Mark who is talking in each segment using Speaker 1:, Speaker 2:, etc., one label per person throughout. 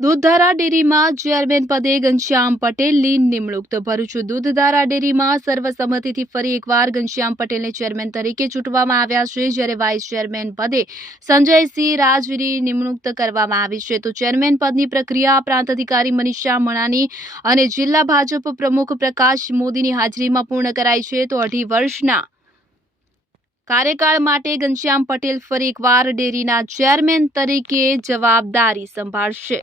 Speaker 1: દૂધધારા ડેરીમાં ચેરમેન પદે ઘનશ્યામ પટેલની નિમણૂક. તો ભરૂચ દૂધધારા ડેરીમાં સર્વસંમતિથી ફરી એકવાર ઘનશ્યામ પટેલને ચેરમેન તરીકે ચૂંટવામાં આવ્યા છે, જ્યારે વાઇસ ચેરમેન પદે સંજયસિંહ રાજવીની નિમણૂક કરવામાં આવી છે. તો ચેરમેન પદની પ્રક્રિયા પ્રાંત અધિકારી મનીષા મણાની અને જિલ્લા ભાજપ પ્રમુખ પ્રકાશ મોદીની હાજરીમાં પૂર્ણ કરાઈ છે. તો અઢી વર્ષના કાર્યકાળ માટે ઘનશ્યામ પટેલ ફરી એકવાર ડેરીના ચેરમેન તરીકે જવાબદારી સંભાળશે.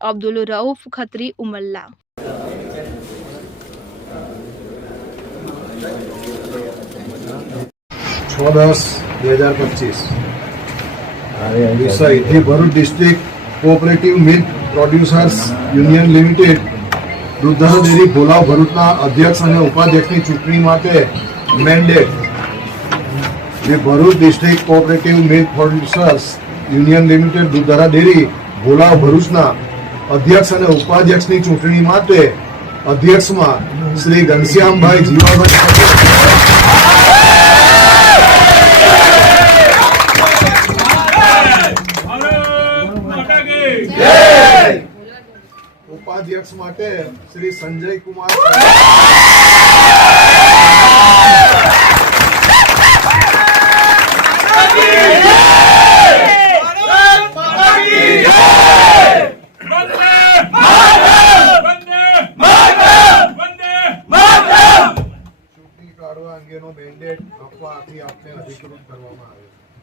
Speaker 1: અબ્દુલ રઉફ, ખત્રી, ઉમલ્લા.
Speaker 2: છ દસ, બે હજાર પચીસ. વિષય એ Bharuch district cooperative milk producers union limited Dudhdhara dairy Bholav ભરૂચના અધ્યક્ષ અને ઉપાધ્યક્ષની ચૂંટણી માટે મેન્ડેટ જે Bharuch district cooperative milk producers union limited Dudhdhara dairy Bholav ભરૂચના અધ્યક્ષ અને ઉપાધ્યક્ષની ચૂંટણી માટે અધ્યક્ષમાં શ્રી ઘનશ્યામભાઈ જીવાભાઈ ઉપાધ્યક્ષ માટે શ્રી સંજય કુમાર ચૂંટણી કાઢવા અંગેનો મેન્ડેટ આપવા આથી આપને અધિકૃત કરવામાં આવે છે.